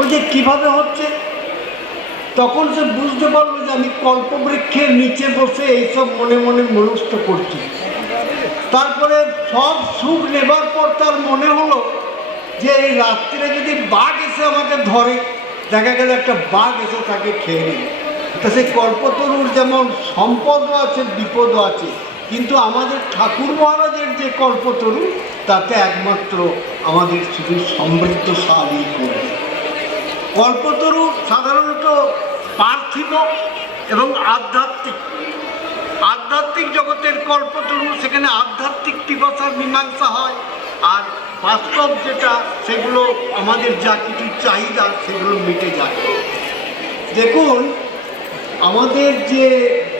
ওই যে কীভাবে হচ্ছে, তখন সে বুঝতে পারলো যে আমি কল্পবৃক্ষের নিচে বসে এইসব মনে মনে মনস্থ করছি। তারপরে সব সুখ নেবার পর তার মনে হলো যে এই রাত্রে যদি বাঘ এসে আমাকে ধরে, দেখা গেল একটা বাঘ এসে তাকে খেয়ে নিল। তা সেই কল্পতরুর যেমন সম্পদও আছে বিপদও আছে, কিন্তু আমাদের ঠাকুর মহারাজের যে কল্পতরু তাতে একমাত্র আমাদের শুধু সমৃদ্ধশালী করে। কল্পতরু সাধারণত পার্থিব এবং আধ্যাত্মিক জগতের কল্পতরু, সেখানে আধ্যাত্মিক পিপাসার মীমাংসা হয়, আর বাস্তব যেটা সেগুলো আমাদের যা কিছু চাহিদা সেগুলো মিটে যায়। দেখুন, আমাদের যে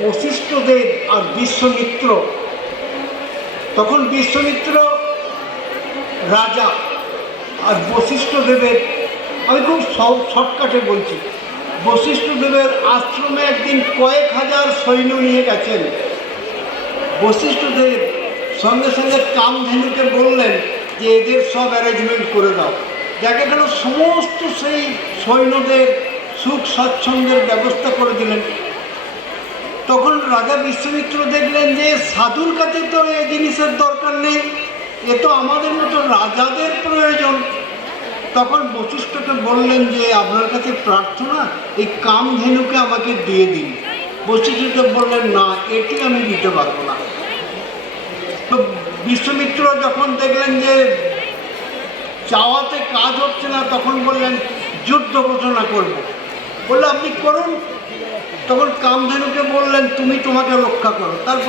বশিষ্ঠদেব আর বিশ্বমিত্র, তখন বিশ্বমিত্র রাজা আর বশিষ্ঠদেবের, আমি খুব শর্টকাটে বলছি, বশিষ্ঠদেবের আশ্রমে একদিন কয়েক হাজার সৈন্য নিয়ে গেছেন। বশিষ্ঠদেব সঙ্গে সঙ্গে কামধেনুকে বললেন যে এদের সব অ্যারেঞ্জমেন্ট করে দাও। দেখা গেল সমস্ত সেই সৈন্যদের সুখ স্বাচ্ছন্দ্যের ব্যবস্থা করে দিলেন। তখন রাজা বিশ্বমিত্র দেখলেন যে সাধুর কাছে তো এই জিনিসের দরকার নেই, এ তো আমাদের মতো রাজাদের প্রয়োজন। তখন বশিষ্ঠকে বললেন যে আপনার কাছে প্রার্থনা, এই কামধেনুকে আমাকে দিয়ে দিন। বশিষ্ঠদেব বললেন না, এটি আমি দিতে পারবো না। তো বিশ্বমিত্র যখন দেখলেন যে চাওয়াতে কাজ হচ্ছে না, তখন বললেন যুদ্ধ ঘোষণা করব। বললে আপনি করুন। তখন কামধেনুকে বললেন তুমি তোমাকে রক্ষা করো। তারপর